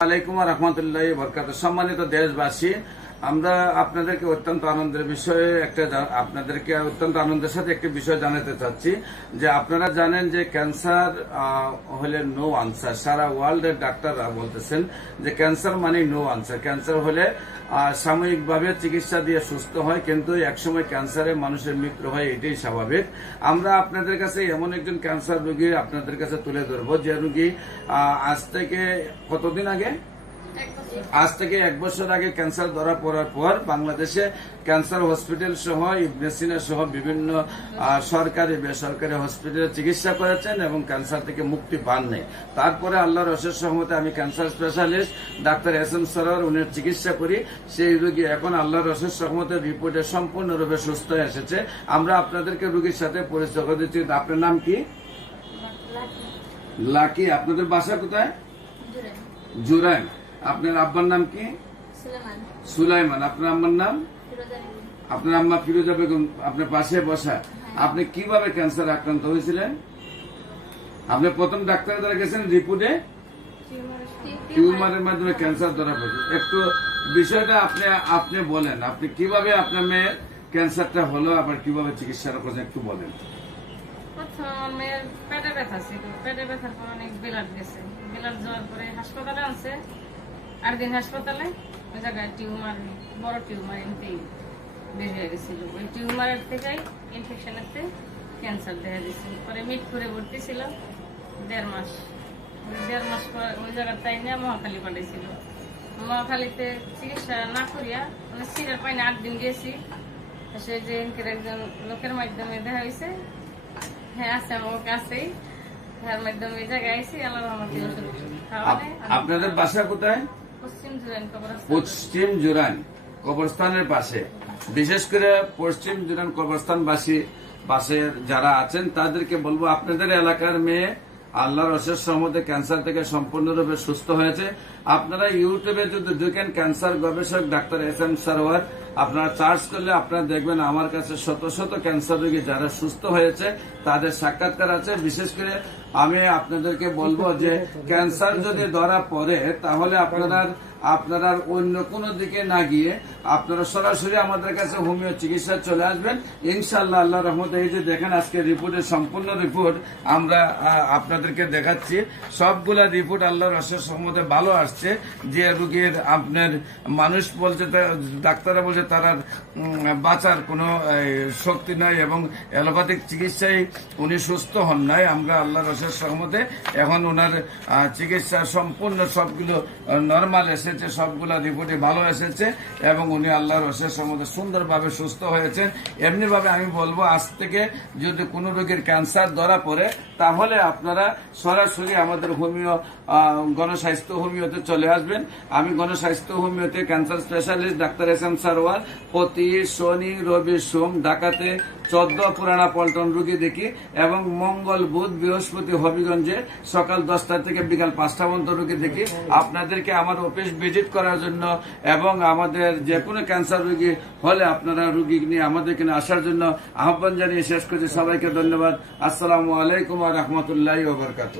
আলাইকুম রহমতুল্লাহ বরকাত সম্মানিত দেশবাসী আমরা আপনাদেরকে অত্যন্ত আনন্দের বিষয়ে একটা আপনাদেরকে অত্যন্ত আনন্দের সাথে একটি বিষয় জানাতে চাচ্ছি, যে আপনারা জানেন যে ক্যান্সার হলে নো আনসার সারা ওয়ার্ল্ডের ডাক্তাররা বলতেছেন যে ক্যান্সার মানে নো আনসার ক্যান্সার হলে সাময়িকভাবে চিকিৎসা দিয়ে সুস্থ হয়, কিন্তু একসময় ক্যান্সারে মানুষের মৃত্যু হয়, এটাই স্বাভাবিক। আমরা আপনাদের কাছে এমন একজন ক্যান্সার রোগী আপনাদের কাছে তুলে ধরবো, যে রোগী আজ থেকে কতদিন আগে? আজ থেকে এক বছর আগে ক্যান্সার ধরা পড়ার পর বাংলাদেশে ক্যান্সার হসপিটাল সহ ইবনেসিনা সহ বিভিন্ন সরকারি বেসরকারি হসপিটালে চিকিৎসা করেছেন এবং ক্যান্সার থেকে মুক্তি পান নাই তারপরে আল্লাহর অশেষ সহমতে আমি cancer specialist doctor S M Sarwar উনি চিকিৎসা করি। সেই রোগী এখন আল্লাহর অশেষ সহমতে রিপোর্টে সম্পূর্ণরূপে সুস্থ হয়ে এসেছে। আমরা আপনাদেরকে রোগীর সাথে পরিচয় করে দিচ্ছি। আপনার নাম কি? লাকি। আপনাদের বাসা কোথায়? জুরাইন। আপনার আব্বার নাম কি? সুলাইমান। আপনার আম্মার নাম? আপনার আম্মা ফিরোজা বেগম আপনার পাশে বসা। আপনি কীভাবে ক্যান্সার আক্রান্ত হয়েছিলেন? আপনি প্রথম ডাক্তারের দ্বারা গেছেন রিপোর্টে? টিউমারের মাধ্যমে। ক্যান্সার ধরা পড়েছে। একটু বিষয়টা আপনি আপনি বলেন। আপনি কীভাবে আপনার মেয়ের ক্যান্সারটা হলো? আবার কীভাবে চিকিৎসা করছেন একটু বলেন। পেটে ব্যথা ছিল। পেটে ব্যথার পর অনেক ব্লাড গেছে। ব্লাড যাওয়ার পরে হাসপাতালে আনছে। দিন হাসপাতালে ওই জায়গায় টিউমার বড় টিউমার এমনিতেই বের হয়ে গেছিল। ওই টিউমারের থেকেই ইনফেকশনের থেকে ক্যান্সার দেখা দিয়েছিল। পরে মিটপুরে ভর্তি ছিল দেড় মাস। দেড় মাস পর ওই জায়গার তাই নিয়ে মহাখালী পাঠিয়েছিল মহাখালীতে চিকিৎসা না করিয়া মানে সিরার পাইনি আট দিন গেছি। সে যে একজন লোকের মাধ্যমে দেখা হয়েছে হ্যাঁ আছে আমার কাছেই তার মাধ্যমে জায়গায় আইসি আল্লাহ রহমতে ওষুধ আপনাদের বাসা কোথায়? পশ্চিম জোরান কবরস্থানের পাশে। বিশেষ করে পশ্চিম জুরান কবরস্থানবাসী পাশে যারা আছেন, তাদেরকে বলব, আপনাদের এলাকার মেয়ে আল্লাহর অশেষ সহমতে ক্যান্সার থেকে সম্পূর্ণরূপে সুস্থ হয়েছে। আপনারা ইউটিউবে যদি ঢুকেন ক্যান্সার গবেষক ডাক্তার এস এম সারোয়ার, আপনারা চার্জ করলে আপনারা দেখবেন আমার কাছে শত শত ক্যান্সার রোগী যারা সুস্থ হয়েছে, তাদের সাক্ষাৎকার আছে। বিশেষ করে আমি আপনাদেরকে বলব যে ক্যান্সার যদি ধরা পড়ে, তাহলে আপনারা আপনারা অন্য কোনো দিকে না গিয়ে আপনারা সরাসরি আমাদের কাছে হোমিও চিকিৎসা চলে আসবেন। ইনশাল্লাহ আল্লাহ রহমত এই যে দেখেন আজকে রিপোর্টের সম্পূর্ণ রিপোর্ট আমরা আপনাদেরকে দেখাচ্ছি। সবগুলা রিপোর্ট আল্লাহর অশেষ সম্মতে ভালো আসছে। যে রুগীর আপনার মানুষ বলছে ডাক্তাররা বলছে, তারা বাঁচার কোনো শক্তি নাই এবং অ্যালোপ্যাথিক চিকিৎসায় উনি সুস্থ হন নাই। আমরা আল্লাহর অশেষ সহমতে এখন ওনার চিকিৎসা সম্পূর্ণ সবগুলো নর্মাল এসেছে, সবগুলা রিপোর্টে ভালো এসেছে এবং উনি আল্লাহর অশেষ সম্বন্ধে সুন্দরভাবে সুস্থ হয়েছেন। এমনিভাবে আমি বলব, আজ থেকে যদি কোনো রোগীর ক্যান্সার ধরা পড়ে, তাহলে আপনারা সরাসরি আমাদের হোমিও গণস্বাস্থ্য হোমিওতে চলে আসবেন। আমি গণস্বাস্থ্য হোমিওতে cancer specialist doctor S M Sarwal প্রতি শনি, রবি, সোম, ঢাকাতে চোদ্দ পুরানা পল্টন রুগী দেখি এবং মঙ্গল বুধ বৃহস্পতি হবিগঞ্জে সকাল দশটা থেকে বিকাল পাঁচটা পর্যন্ত রুগী দেখি। আপনাদেরকে আমার অফিস ভিজিট করার জন্য এবং আমাদের যে কোনো ক্যান্সার রুগী হলে আপনারা রুগী নিয়ে আমাদের এখানে আসার জন্য আহ্বান জানিয়ে শেষ করছি। সবাইকে ধন্যবাদ। আসসালামু আলাইকুম রহমতুল্লাহ ওবরকাত